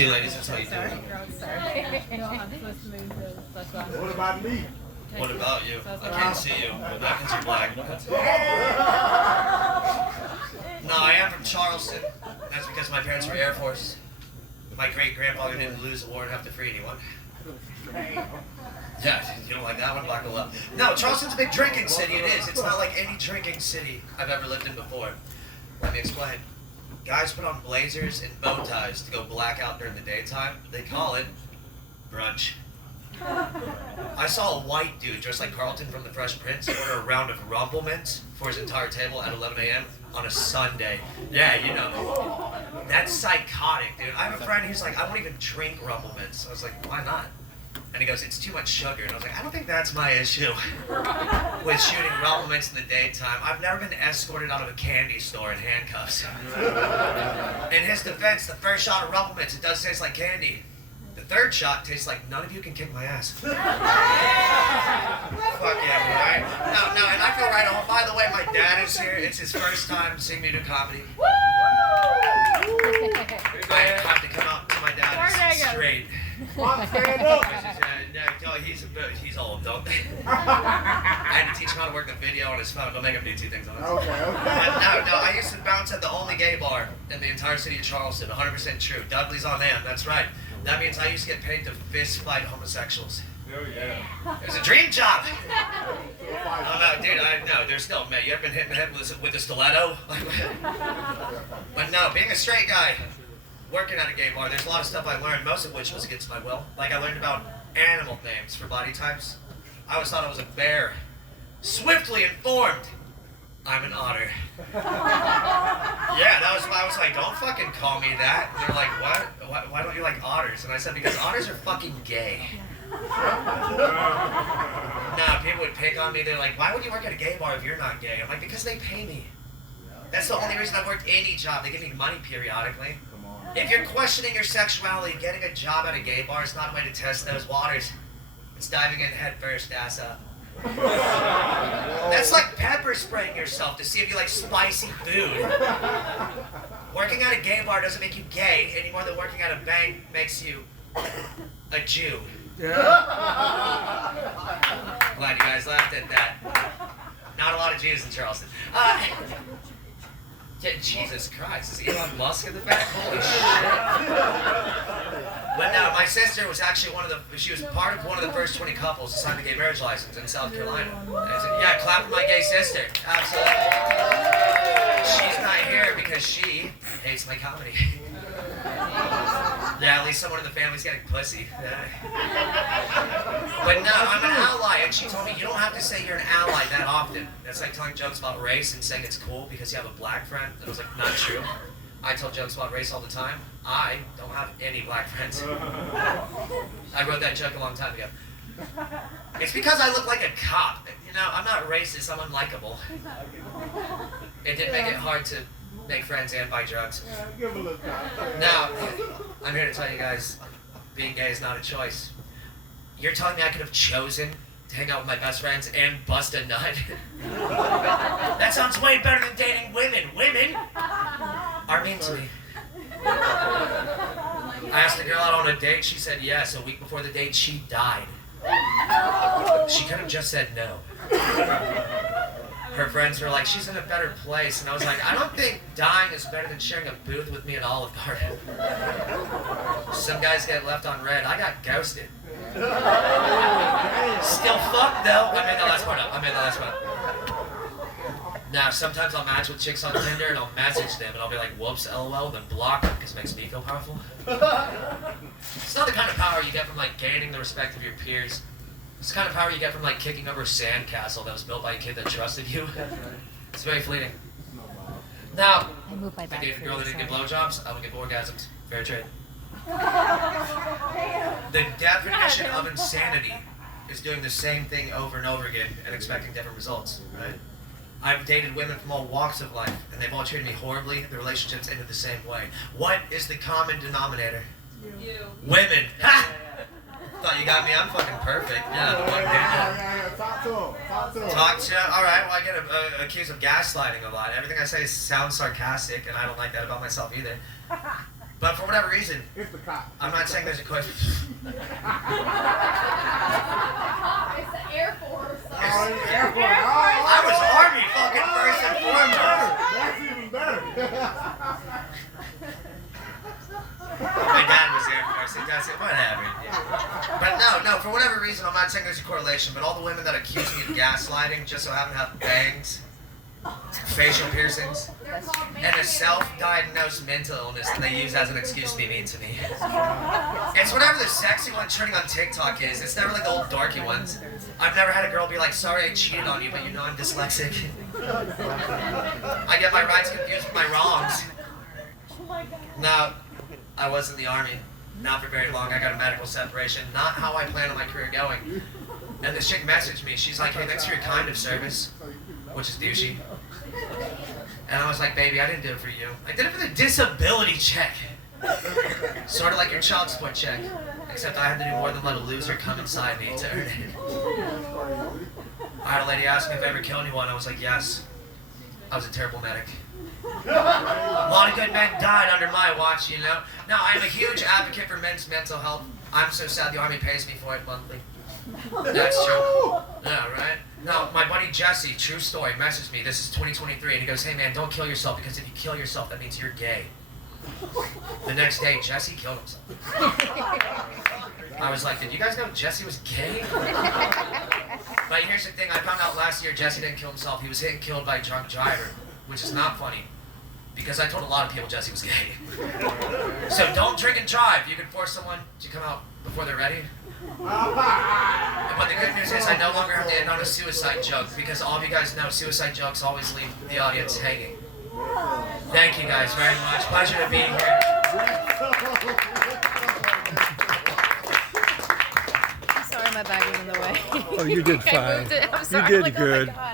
See, ladies, that's how you do it. What about me? What about you? I can't see you. That because you're black. No, I am from Charleston. That's because my parents were Air Force. My great-grandfather didn't lose a war and have to free anyone. Yeah, you don't like that one? Buckle up. No, Charleston's a big drinking city. It is. It's not like any drinking city I've ever lived in before. Let me explain. Guys put on blazers and bow ties to go blackout during the daytime. They call it brunch. I saw a white dude dressed like Carlton from The Fresh Prince order a round of Rumble Mints for his entire table at 11 a.m. on a Sunday. Yeah, you know. That's psychotic, dude. I have a friend who's like, I won't even drink Rumble Mints. I was like, why not? And he goes, it's too much sugar. And I was like, I don't think that's my issue with shooting Rumble Mints in the daytime. I've never been escorted out of a candy store in handcuffs. In his defense, the first shot of Rumble Mints, it does taste like candy. The third shot tastes like none of you can kick my ass. Fuck yeah, right? No, and I feel right on. By the way, my dad is here. It's his first time seeing me do comedy. I have to come out to my dad straight. Stand up. No, he's old, don't they? I had to teach him how to work the video on his phone. Don't make him do two things on his phone. Okay. But no, I used to bounce at the only gay bar in the entire city of Charleston. 100% true. Dudley's on hand. That's right. That means I used to get paid to fist fight homosexuals. Oh yeah. It was a dream job. Oh no, dude, no, they're still mad. You ever been hit in the head with a stiletto? But no, being a straight guy, working at a gay bar, there's a lot of stuff I learned, most of which was against my will. Like I learned about animal names for body types. I always thought I was a bear. Swiftly informed, I'm an otter. Yeah, that was why I was like, don't fucking call me that. And they're like, what? Why don't you like otters? And I said, because otters are fucking gay. No, people would pick on me. They're like, why would you work at a gay bar if you're not gay? I'm like, because they pay me. That's the only reason I've worked any job. They give me money periodically. If you're questioning your sexuality, getting a job at a gay bar is not a way to test those waters. It's diving in head first, ass up. That's like pepper spraying yourself to see if you like spicy food. Working at a gay bar doesn't make you gay any more than working at a bank makes you a Jew. Glad you guys laughed at that. Not a lot of Jews in Charleston. Yeah, Jesus Christ, is Elon Musk in the back? Holy shit. But no, my sister was actually she was part of one of the first 20 couples to sign the gay marriage license in South Carolina. I said, yeah, clap for my gay sister. Absolutely. She's not here because she hates my comedy. Yeah, at least someone in the family's getting pussy. But no, I'm an ally, and she told me, you don't have to say you're an ally that often. That's like telling jokes about race and saying it's cool because you have a black friend. That was like, not true. I tell jokes about race all the time. I don't have any black friends. I wrote that joke a long time ago. It's because I look like a cop. You know, I'm not racist, I'm unlikable. It did make it hard to make friends and buy drugs. Now, I'm here to tell you guys, being gay is not a choice. You're telling me I could have chosen to hang out with my best friends and bust a nut? That sounds way better than dating women. Women are mean to me. I asked a girl out on a date, she said yes. A week before the date, she died. She could have just said no. Her friends were like, she's in a better place. And I was like, I don't think dying is better than sharing a booth with me at Olive Garden. Some guys get left on red. I got ghosted. Still fucked though. I made that last part up. Now, sometimes I'll match with chicks on Tinder and I'll message them and I'll be like, whoops, LOL, then block them because it makes me feel powerful. It's not the kind of power you get from like gaining the respect of your peers. It's the kind of power you get from like kicking over a sandcastle that was built by a kid that trusted you. It's very fleeting. Now, if I date a girl that didn't get blowjobs, I would get orgasms. Fair trade. The definition of insanity is doing the same thing over and over again and expecting different results, right? I've dated women from all walks of life, and they've all treated me horribly. The relationships ended the same way. What is the common denominator? You. Women. Ha! Thought you got me. I'm fucking perfect. Yeah. Talk to him. Talk to him. All right. Well, I get accused of gaslighting a lot. Everything I say sounds sarcastic, and I don't like that about myself either. But for whatever reason, It's the cop. I'm not saying there's a question. It's the Air Force. Oh, it's Air Force. I was Army fucking first and foremost. That's even better. My dad was Air Force, and Dad said, whatever. But no, for whatever reason, I'm not saying there's a correlation, but all the women that accuse me of gaslighting just so happen to have bangs, facial piercings, and a self-diagnosed mental illness that they use as an excuse to be mean to me. It's whatever the sexy one trending on TikTok is. It's never like the old darky ones. I've never had a girl be like, sorry I cheated on you, but you know I'm dyslexic. I get my rights confused with my wrongs. No, I was in the Army. Not for very long. I got a medical separation. Not how I planned on my career going. And this chick messaged me. She's like, hey, thanks for your kind of service. Which is douchey. And I was like, baby, I didn't do it for you. I did it for the disability check. Sort of like your child support check. Except I had to do more than let a loser come inside me to earn it. I had a lady ask me if I ever killed anyone. I was like, yes. I was a terrible medic. A lot of good men died under my watch, you know? Now, I'm a huge advocate for men's mental health. I'm so sad the Army pays me for it monthly. That's true. Yeah, right? No, my buddy Jesse, true story, messaged me. This is 2023, and he goes, hey man, don't kill yourself, because if you kill yourself, that means you're gay. The next day, Jesse killed himself. I was like, did you guys know Jesse was gay? But here's the thing, I found out last year Jesse didn't kill himself. He was hit and killed by a drunk driver, which is not funny. Because I told a lot of people Jesse was gay. So don't drink and drive. You can force someone to come out before they're ready. But the good news is I no longer have to end on a suicide joke, because all of you guys know suicide jokes always leave the audience hanging. Thank you guys very much. Pleasure to be here. I'm sorry my bag was in the way. Oh, you did I fine. moved it. I'm sorry. You did I'm like, good. Oh my God.